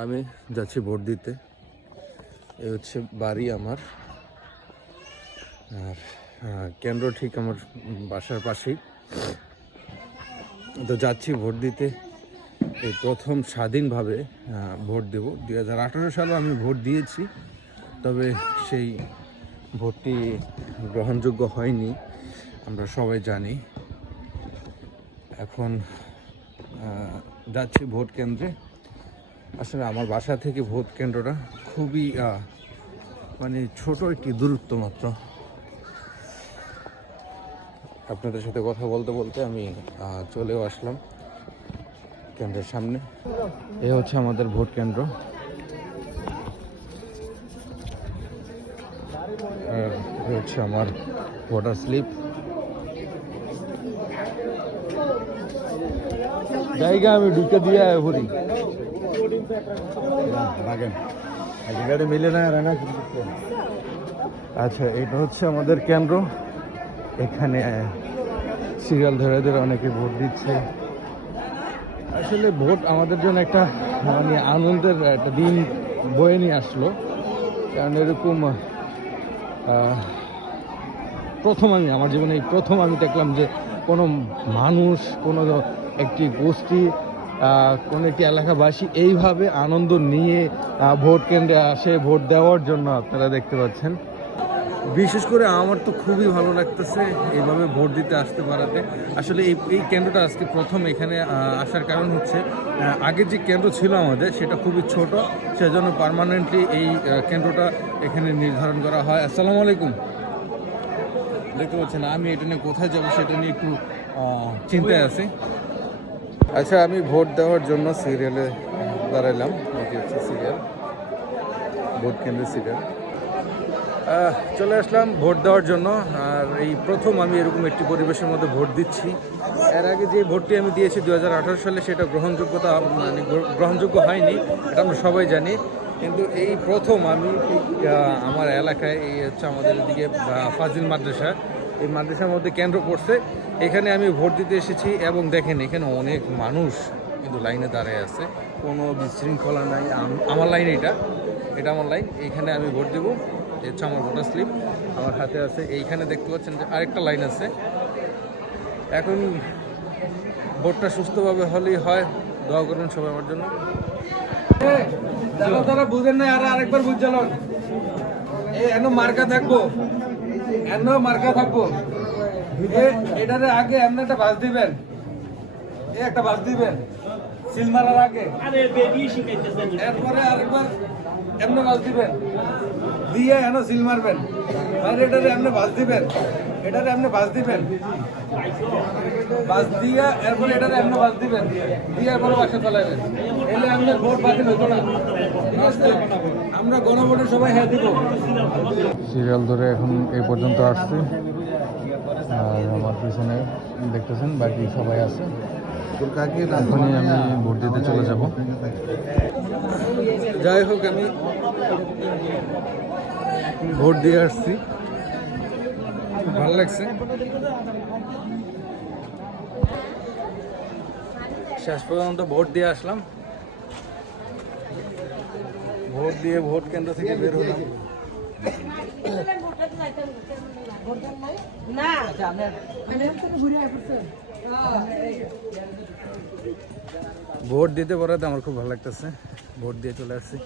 আমি যাচ্ছি ভোট দিতে। এ হচ্ছে বাড়ি আমার। আর কেন্দ্র ঠিক আমার বাসার পাশেই। তো যাচ্ছি ভোট দিতে। এই প্রথম স্বাধীনভাবে ভোট দেব। দুই হাজার আঠারো সালে আমি ভোট দিয়েছি, তবে সেই ভোটটি গ্রহণযোগ্য হয়নি, আমরা সবাই জানি। এখন যাচ্ছি ভোট কেন্দ্রে। আসলে আমার বাসা থেকে ভোট কেন্দ্রটা খুবই মানে ছোট একটি দূরত্ব মাত্র। আপনাদের সাথে কথা বলতে বলতে আমি চলেও আসলাম কেন্দ্রের সামনে। এ হচ্ছে আমাদের ভোট কেন্দ্র। হচ্ছে আমার ভোটার স্লিপ জায়গা আমি ঢুকে দিয়ে আয় আচ্ছা এটা হচ্ছে আমাদের কেন্দ্র এখানে সিরিয়াল ধরে ধরে অনেকে ভোট দিচ্ছে। আসলে ভোট আমাদের জন্য একটা মানে আনন্দের একটা দিন বয়ে নিয়ে আসলো। কারণ এরকম প্রথম আমি, আমার জীবনে এই প্রথম আমি দেখলাম যে কোনো মানুষ, কোনো একটি গোষ্ঠী কোনো একটি এলাকাবাসী এইভাবে আনন্দ নিয়ে ভোট কেন্দ্রে আসে, ভোট দেওয়ার জন্য আপনারা দেখতে পাচ্ছেন। বিশেষ করে আমার তো খুবই ভালো লাগতেছে এইভাবে ভোট দিতে আসতে পারাতে। আসলে এই এই কেন্দ্রটা আজকে প্রথম এখানে আসার কারণ হচ্ছে আগে যে কেন্দ্র ছিল আমাদের সেটা খুবই ছোট, সেজন্য পার্মানেন্টলি এই কেন্দ্রটা এখানে নির্ধারণ করা হয়। আসসালামু আলাইকুম। দেখতে পাচ্ছেন, আমি এটা নিয়ে কোথায় যাব সেটা নিয়ে একটু চিন্তায় আছি। আচ্ছা আমি ভোট দেওয়ার জন্য সিরিয়ালে দাঁড়াইলাম। এটি হচ্ছে সিরিয়াল ভোট কেন্দ্রের সিরিয়াল চলে আসলাম ভোট দেওয়ার জন্য। আর এই প্রথম আমি এরকম একটি পরিবেশের মধ্যে ভোট দিচ্ছি। এর আগে যে ভোটটি আমি দিয়েছি দু হাজার আঠারো সালে, সেটা গ্রহণযোগ্যতা মানে গ্র- গ্রহণযোগ্য হয়নি, এটা আমরা সবাই জানি। কিন্তু এই প্রথম আমি আমার এলাকায়, এই হচ্ছে আমাদের এদিকে ফাজিল মাদ্রাসা। এই মাদ্রাসার মধ্যে কেন্দ্র পড়ছে। এখানে আমি ভোট দিতে এসেছি এবং দেখেন, এখানে অনেক মানুষ কিন্তু লাইনে দাঁড়িয়ে আছে। কোনো বিশৃঙ্খলা নাই। আমার লাইন এটা এটা আমার লাইন। এইখানে আমি ভোট দেবো। হচ্ছে আমার ভোটার স্লিপ। আমার হাতে আছে। এইখানে দেখতে পাচ্ছেন যে আরেকটা লাইন আছে। এখন ভোটটা সুস্থভাবে হলেই হয়। দোয়া করুন সবাই আমার জন্য। তারা বুঝেন না আর আরেকবার বুঝালন এই এনো মার্কা থাকব। এনো মার্কা থাকব? এটারে আগে এমন একটা বাস দিবেন। এ একটা বাস দিবেন সিল মারার আগে। এরপরে আরেকবার এমনি বাস দিবেন। দিয়ে এনো সিল মারবেন। আর এটারে এমনি বাস দিবেন। এটারে এমনি বাস দিবেন। বাস দিয়া এরপরে এটারে এমনি বাস দিবেন। দিয়ে এরপরে বাসে চলাইবেন। এলে আমাদের ভোট বাতিল হতো না? আমরা গণভোটে সবাই হ্যাঁ দিব। সিরিয়াল ধরে এখন এই পর্যন্ত আসছি। আর আমার পিছনে দেখতেছেন বাকি সবাই আছে। এখনই আমি ভোট দিতে চলে যাব। যাই হোক আমি ভোট দিয়ে আসছি। ভালো লাগছে। শেষ পর্যন্ত ভোট দিয়ে আসলাম। ভোট দিয়ে ভোট কেন্দ্র থেকে বের হলাম। ভোট দিতে পারাতে আমার খুব ভালো লাগতেছে। ভোট দিয়ে চলে আসছি।